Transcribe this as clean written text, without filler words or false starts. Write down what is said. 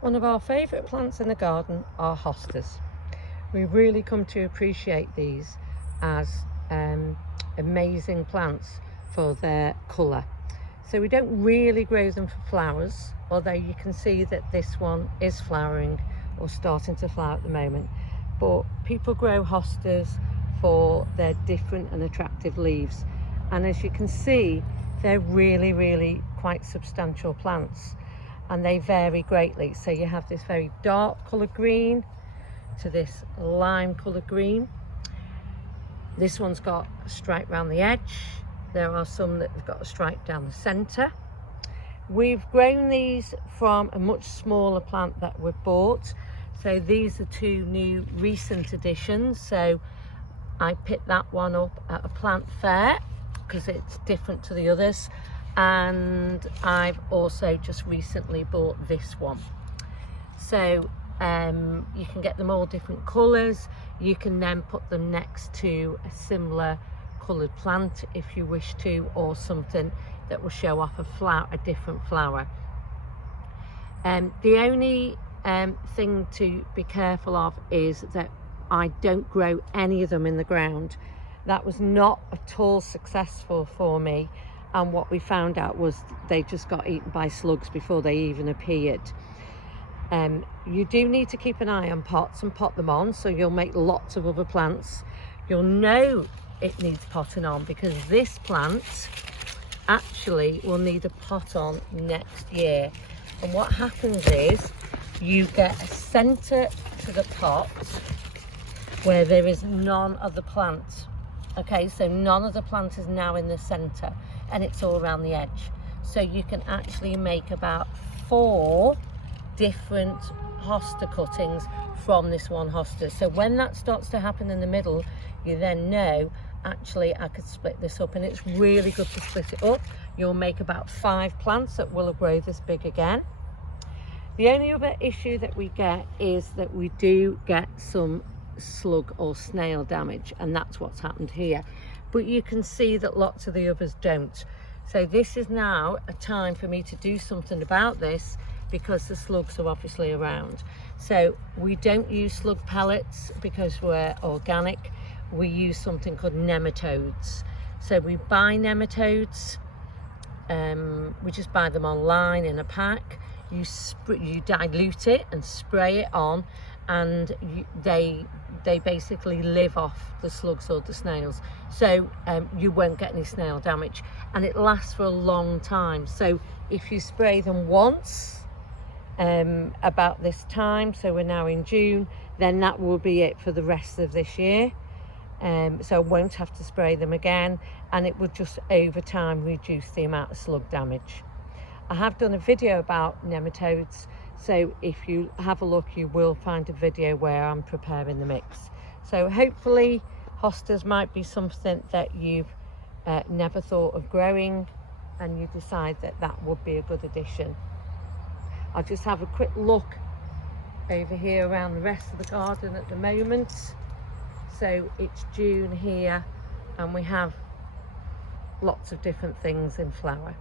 One of our favourite plants in the garden are hostas. We really come to appreciate these as amazing plants for their colour. So we don't really grow them for flowers, although you can see that this one is flowering or starting to flower at the moment. But people grow hostas for their different and attractive leaves. And as you can see, they're really quite substantial plants, and they vary greatly. So you have this very dark coloured green to this lime coloured green. This one's got a stripe around the edge. There are some that have got a stripe down the centre. We've grown these from a much smaller plant that we bought. So these are two new recent additions. So I picked that one up at a plant fair because it's different to the others. And I've also just recently bought this one. So you can get them all different colours. You can then put them next to a similar coloured plant if you wish to, or something that will show off a different flower. The only thing to be careful of is that I don't grow any of them in the ground. That was not at all successful for me, and what we found out was they just got eaten by slugs before they even appeared. You do need to keep an eye on pots and pot them on, so you'll make lots of other plants. You'll know it needs potting on because this plant actually will need a pot on next year. And what happens is you get a centre to the pot where there is none of the plant. Okay, so none of the plant is now in the centre and it's all around the edge. So you can actually make about 4 different hosta cuttings from this one hosta. So when that starts to happen in the middle, you then know, actually I could split this up, and it's really good to split it up. You'll make about 5 plants that will grow this big again. The only other issue that we get is that we do get some slug or snail damage, and that's what's happened here. But you can see that lots of the others don't. So this is now a time for me to do something about this, because the slugs are obviously around. So we don't use slug pellets because we're organic. We use something called nematodes. So we buy nematodes, we just buy them online in a pack. You dilute it and spray it on, and they basically live off the slugs or the snails. So you won't get any snail damage, and it lasts for a long time. So if you spray them once about this time, so we're now in June, then that will be it for the rest of this year. So I won't have to spray them again, and it will just over time reduce the amount of slug damage. I have done a video about nematodes, so if you have a look you will find a video where I'm preparing the mix. So hopefully hostas might be something that you've never thought of growing, and you decide that that would be a good addition. I'll just have a quick look over here around the rest of the garden at the moment. So it's June here and we have lots of different things in flower.